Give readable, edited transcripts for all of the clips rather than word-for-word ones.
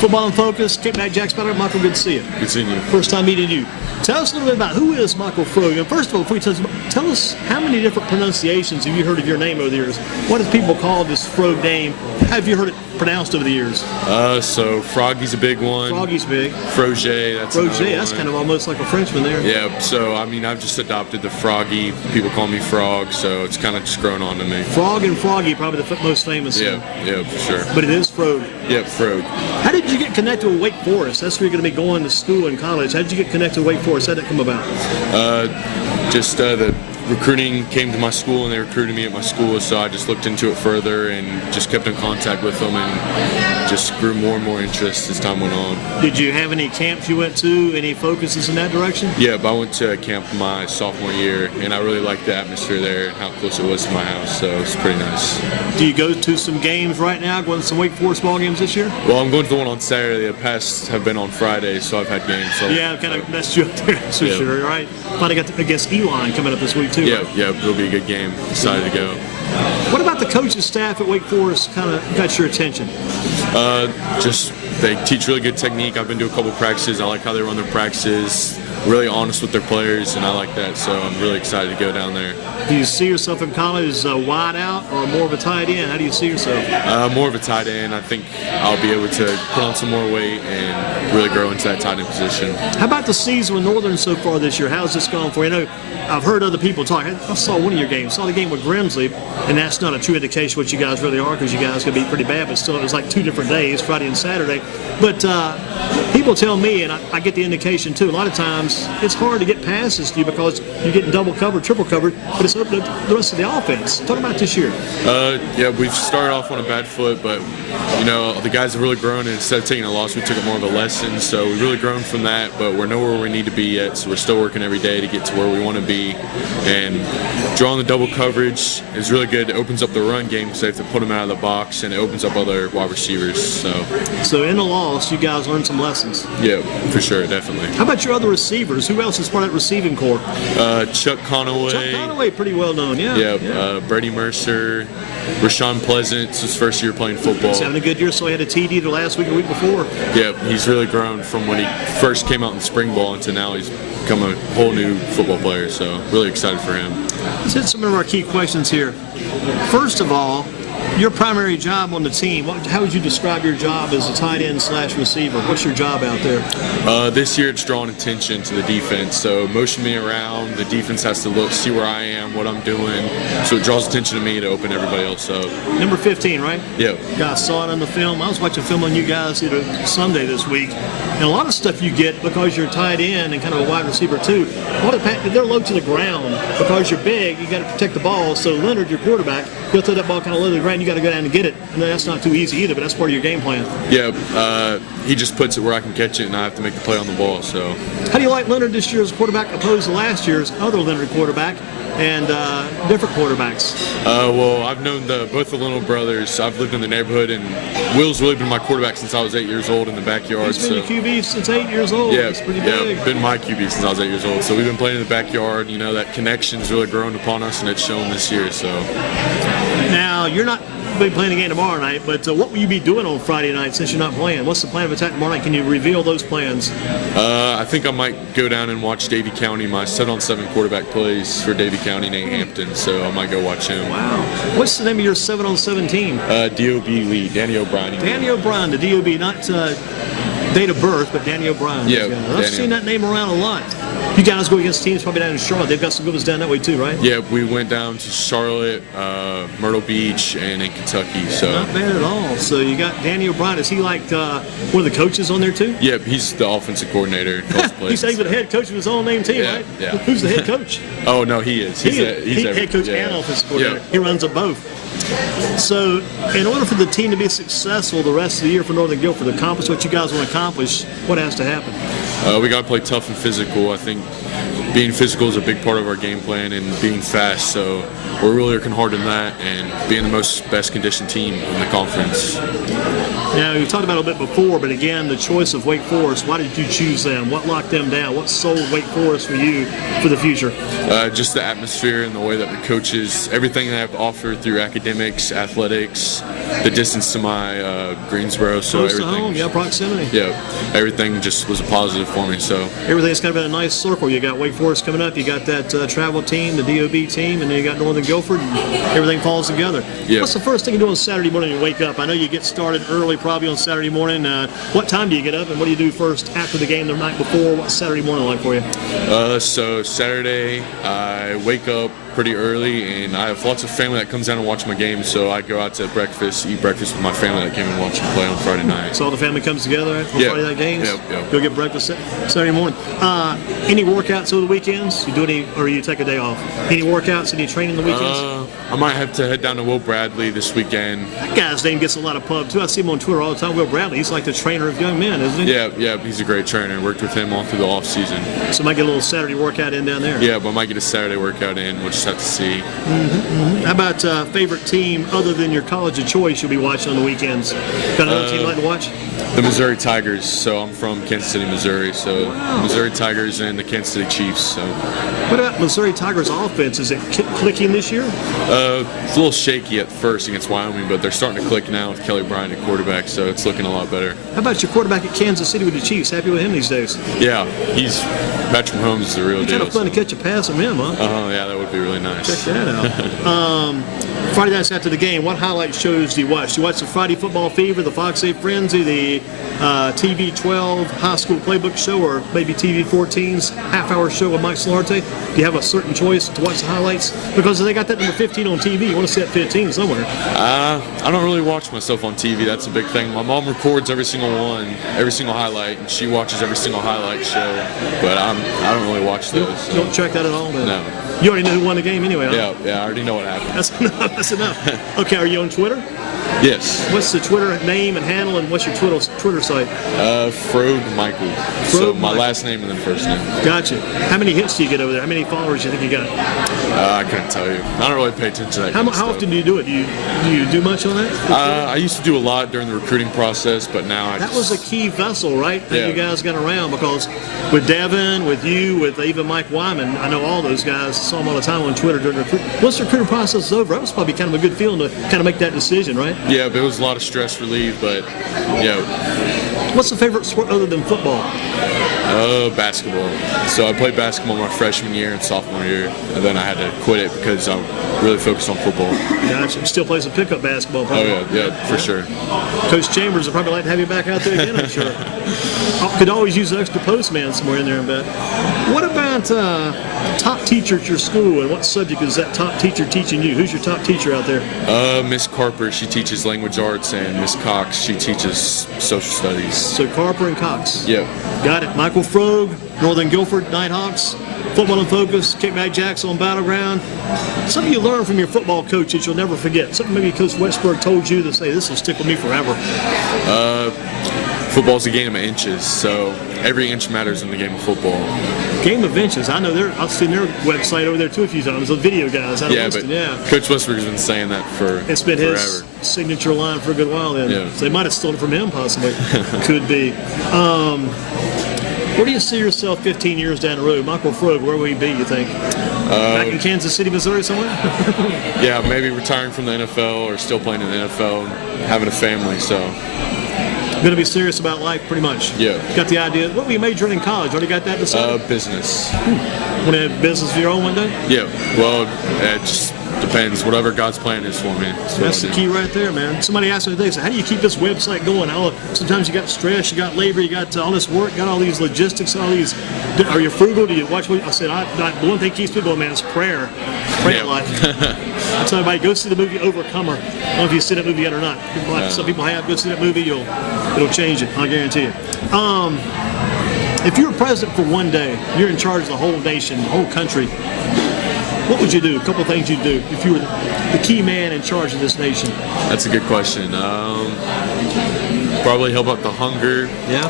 Football in Focus, Kickback, Jack Spatter. Michael, good to see you. Good seeing you. First time meeting you. Tell us a little bit about who is Michael Frogge. And first of all, before you tell us how many different pronunciations have you heard of your name over the years? What do people call this Frogge name? How have you heard it pronounced over the years? So Frogge's a big one. Frogge's big. Frogge, that's Frogge, that's kind of almost like a Frenchman there. Yeah, so I mean, I've just adopted the Frogge. People call me Frog, so it's kind of just grown on to me. Frogge and Frogge, probably the most famous. Yeah, for sure. But it is Frogge. Yep, Frogge. How did you get connected with Wake Forest? That's where you're going to be going to school and college. How did you get connected with Wake Forest? How did that come about? The recruiting came to my school and they recruited me at my school, so I just looked into it further and just kept in contact with them and just grew more and more interest as time went on. Did you have any camps you went to, any focuses in that direction? Yeah, but I went to camp my sophomore year and I really liked the atmosphere there and how close it was to my house, so it's pretty nice. Do you go to some games right now, going to some Wake Forest ball games this year? Well, I'm going to the one on Saturday. The past have been on Friday, so I've had games. So yeah, kind of messed you up there, that's for sure, right? Finally got against Elon coming up this week too. Yeah, right? yeah, it'll be a good game. Excited to go. What about the coaching staff at Wake Forest kind of got your attention? Just they teach really good technique. I've been to a couple practices. I like how they run their practices. Really honest with their players, and I like that. So I'm really excited to go down there. Do you see yourself in college as wide out or more of a tight end? How do you see yourself? More of a tight end. I think I'll be able to put on some more weight and really grow into that tight end position. How about the season with Northern so far this year? How's this gone for you? I know I've heard other people talk. I saw one of your games. Saw the game with Grimsley, and that's not a true indication what you guys really are, because you guys could be pretty bad. But still, it was like 2 different days, Friday and Saturday. But people tell me, and I get the indication too, a lot of times it's hard to get passes to you because you're getting double covered, triple covered, but it's opened up the rest of the offense. Talk about this year. Yeah, we've started off on a bad foot, but you know, the guys have really grown, and instead of taking a loss, we took it more of a lesson. So we've really grown from that, but we're nowhere where we need to be yet. So we're still working every day to get to where we want to be. And drawing the double coverage is really good. It opens up the run game because they have to put them out of the box, and it opens up other wide receivers. So in the loss, you guys learned some lessons. Yeah, for sure, definitely. How about your other receivers? Who else is part of that receiving corps? Chuck Conaway. Chuck Conaway, pretty well known, yeah. Yeah. Brady Mercer, Rashawn Pleasant. It's his first year playing football. He's having a good year, so he had a TD either last week or the week before. Yeah, he's really grown from when he first came out in spring ball into now he's become a whole new football player, so really excited for him. Let's hit some of our key questions here. First of all, your primary job on the team, how would you describe your job as a tight end / receiver? What's your job out there? This year it's drawing attention to the defense. So motion me around, the defense has to look, see where I am, what I'm doing. So it draws attention to me to open everybody else up. Number 15, right? Yeah. Guys saw it on the film. I was watching film on you guys Sunday this week. And a lot of stuff you get because you're a tight end and kind of a wide receiver too. They're low to the ground because you're big. You got to protect the ball. So Leonard, your quarterback, he'll throw that ball kind of low to the ground. You got to go down and get it. And that's not too easy either, but that's part of your game plan. Yeah, he just puts it where I can catch it, and I have to make the play on the ball. So, how do you like Leonard this year as a quarterback opposed to last year's other Leonard quarterback and different quarterbacks? Well, I've known both the Little brothers. I've lived in the neighborhood, and Will's really been my quarterback since I was 8 years old in the backyard. He's been your QB since 8 years old. Yeah, it's pretty big. Yeah, been my QB since I was 8 years old. So we've been playing in the backyard. You know, that connection's really grown upon us, and it's shown this year. So now you're not be playing a game tomorrow night, but what will you be doing on Friday night since you're not playing? What's the plan of attack tomorrow night? Can you reveal those plans? I think I might go down and watch Davie County. My 7-on-7 quarterback plays for Davie County, Nate Hampton, so I might go watch him. Wow. What's the name of your 7-on-7 team? DOB lead, Danny O'Brien. Danny O'Brien, the DOB, not date of birth, but Danny O'Brien. Yeah, I've seen that name around a lot. You guys go against teams probably down in Charlotte. They've got some good ones down that way too, right? Yeah, we went down to Charlotte, Myrtle Beach, and in Kentucky. So not bad at all. So you got Danny O'Brien. Is he like one of the coaches on there too? Yeah, he's the offensive coordinator. He's the head coach of his own name team, right? Yeah. Who's the head coach? Oh no, he is. He's head coach and offensive coordinator. Yeah. He runs them both. So, in order for the team to be successful the rest of the year for Northern Guilford, to accomplish what you guys want to accomplish, what has to happen? We got to play tough and physical. I think being physical is a big part of our game plan and being fast. So we're really working hard on that and being the best conditioned team in the conference. Now, you talked about it a bit before, but again, the choice of Wake Forest, why did you choose them? What locked them down? What sold Wake Forest for you for the future? Just the atmosphere and the way that the coaches, everything that I've offered through academics, athletics, the distance to my Greensboro. So Close to everything, home, yeah, proximity. Yeah, everything just was a positive for me. So everything's kind of in a nice circle. You got Wake Forest coming up, you got that travel team, the DOB team, and then you got Northern Guilford, and everything falls together. Yeah. What's the first thing you do on Saturday morning when you wake up? I know you get started early probably on Saturday morning. What time do you get up, and what do you do first after the game the night before? What's Saturday morning like for you? So Saturday, I wake up pretty early, and I have lots of family that comes down and watch my game, so I go out to breakfast, eat breakfast with my family that came and watch me play on Friday night. So all the family comes together for Friday night games? Yep. Go get breakfast Saturday morning. Any workouts over the weekends? You do any, or you take a day off? Any workouts, any training the weekends? I might have to head down to Will Bradley this weekend. That guy's name gets a lot of pub, too. I see him on Twitter all the time. Will Bradley, he's like the trainer of young men, isn't he? Yeah, he's a great trainer. Worked with him all through the off season. So might get a little Saturday workout in down there. Yeah, but I might get a Saturday workout in. We'll just have to see. How about favorite team other than your college of choice you'll be watching on the weekends? Got another team you like to watch? The Missouri Tigers. So I'm from Kansas City, Missouri. So Missouri Tigers and the Kansas City Chiefs. So what about Missouri Tigers offense? Is it clicking this year? It's a little shaky at first against Wyoming, but they're starting to click now with Kelly Bryant at quarterback. So it's looking a lot better. How about your quarterback at Kansas City with the Chiefs? Happy with him these days? Yeah, Patrick Mahomes is the real deal. Kind of fun to catch a pass from him, huh? Yeah, that would be really nice. Check that out. Friday nights after the game, what highlight shows do you watch? Do you watch the Friday Football Fever, the Fox 8 Frenzy, the TV 12 High School Playbook Show, or maybe TV 14's half-hour show with Mike Solarte? Do you have a certain choice to watch the highlights? Because they got that number 15 on TV. You want to see that 15 somewhere. I don't really watch myself on TV. That's a big thing. My mom records every single highlight, and she watches every single highlight show. But I don't really watch those. You don't check that at all, then? No. You already know who won the game anyway, huh? Yeah, I already know what happened. That's enough. Okay, are you on Twitter? Yes. What's the Twitter name and handle, and what's your Twitter site? Frogge Michael. So my last name and then first name. Gotcha. How many hits do you get over there? How many followers do you think you got? I couldn't tell you. I don't really pay attention to that. How often do you do it? Do you do much on that? I used to do a lot during the recruiting process, but now that was a key vessel, right? That you guys got around, because with Devin, with you, with even Mike Wyman, I know all those guys. Saw them all the time on Twitter during the recruiting. Once the recruiting process is over, that was probably kind of a good feeling to kind of make that decision, right? Yeah, but it was a lot of stress relief, but What's the favorite sport other than football? Basketball. So I played basketball my freshman year and sophomore year, and then I had to quit it because I'm really focused on football. Gotcha. Still plays some pickup basketball, probably. Oh, yeah, for sure. Coach Chambers would probably like to have you back out there again, I'm sure. Could always use an extra postman somewhere in there, I bet. What about top teacher at your school, and what subject is that top teacher teaching you? Who's your top teacher out there? Miss Carper, she teaches language arts, and Miss Cox, she teaches social studies. So Carper and Cox. Yep. Got it. Michael Frogge, Northern Guilford, Nighthawks, Football in Focus, Kickback Jackson on Battleground. Something you learn from your football coach that you'll never forget. Something maybe Coach Westberg told you to say, this will stick with me forever. Football's a game of inches, so every inch matters in the game of football. Game of inches. I know I've seen their website over there too a few times. The video guys out of Winston, Coach Westberg's been saying that forever. It's been his signature line for a good while then. Yeah. So they might have stolen it from him, possibly. Could be. Where do you see yourself 15 years down the road? Michael Frogge, where will he be, you think? Back in Kansas City, Missouri somewhere? Yeah, maybe retiring from the NFL or still playing in the NFL and having a family, so. Going to be serious about life, pretty much. Yeah. Got the idea. What were you majoring in college? Already got that decided? Business. Want to have business of your own one day? Yeah. Well, it just depends. Whatever God's plan is for me. That's the key right there, man. Somebody asked me today, so how do you keep this website going? Sometimes you got stress, you got labor, you got all this work, got all these logistics, all these. Are you frugal? Do you watch what I said? The one thing keeps me going, man, is prayer. Prayer life. I tell everybody, go see the movie Overcomer. I don't know if you've seen that movie yet or not. Some people have. Go see that movie. It'll change it. I guarantee you. If you were president for one day, you're in charge of the whole nation, the whole country. What would you do? A couple of things you'd do if you were the key man in charge of this nation. That's a good question. Probably help out the hunger. Yeah.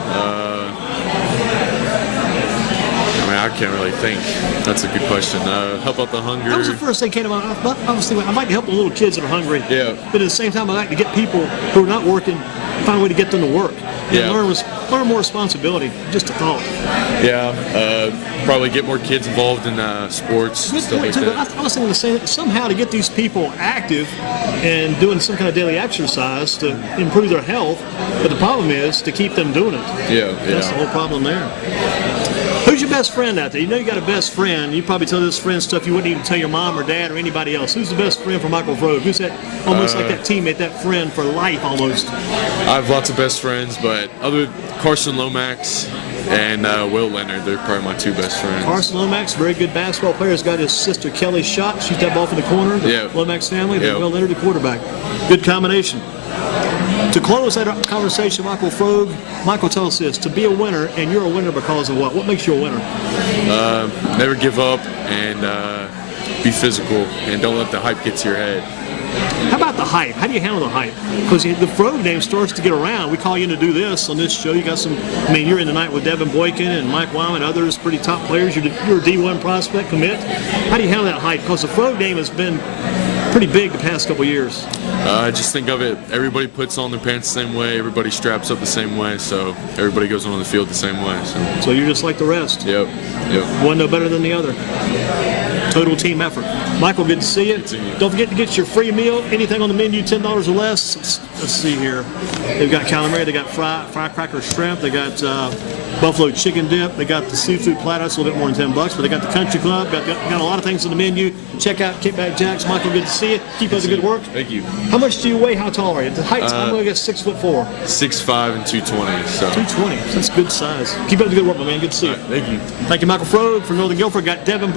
I I can't really think. That's a good question. Help out the hunger. That was the first thing came to mind. I was thinking, I'd like to help the little kids that are hungry. Yeah. But at the same time, I'd like to get people who are not working, find a way to get them to work. Yeah. And learn more responsibility. Just a thought. Yeah. Probably get more kids involved in sports, Good stuff point, like too. that. But I was thinking the same, somehow to get these people active and doing some kind of daily exercise to improve their health. But the problem is to keep them doing it. Yeah. That's the whole problem there. Who's your best friend out there? You know you got a best friend. You probably tell this friend stuff you wouldn't even tell your mom or dad or anybody else. Who's the best friend for Michael Frogge? Who's that, almost like that teammate, that friend for life almost? I have lots of best friends, but other Carson Lomax and Will Leonard, they're probably my two best friends. Carson Lomax, very good basketball player. He's got his sister Kelly shot, shoot that ball from the corner. The Yeah. Lomax family, then Yeah. Will Leonard, the quarterback. Good combination. To close that conversation, Michael Frogge, Michael, tell us this: to be a winner, and you're a winner because of what? What makes you a winner? Never give up and be physical, and don't let the hype get to your head. How about the hype? How do you handle the hype? Because the Frogge name starts to get around. We call you in to do this on this show. You got some. I mean, you're in tonight with Devin Boykin and Mike Wyman, others pretty top players. You're a D1 prospect commit. How do you handle that hype? Because the Frogge name has been pretty big the past couple of years. I just think of it, everybody puts on their pants the same way, everybody straps up the same way, so everybody goes on the field the same way. So you're just like the rest. Yep. One no better than the other. Total team effort. Michael, good to see you. Good seeing you. Don't forget to get your free meal. Anything on the menu, $10 or less. Let's see here. They've got calamari. They got firecracker shrimp. They got buffalo chicken dip. They got the seafood platter. That's a little bit more than $10, but they got the country club. Got a lot of things on the menu. Check out Kickback Jacks. Michael, good to see you. Keep up the good work. Thank you. How much do you weigh? How tall are you? The height, I'm going to guess 6'4". 6'5" and 220. So 220. That's good size. Keep up the good work, my man. Good to see you. Thank you. Thank you, Michael Frogge from Northern Guilford. Got Devin Boykin.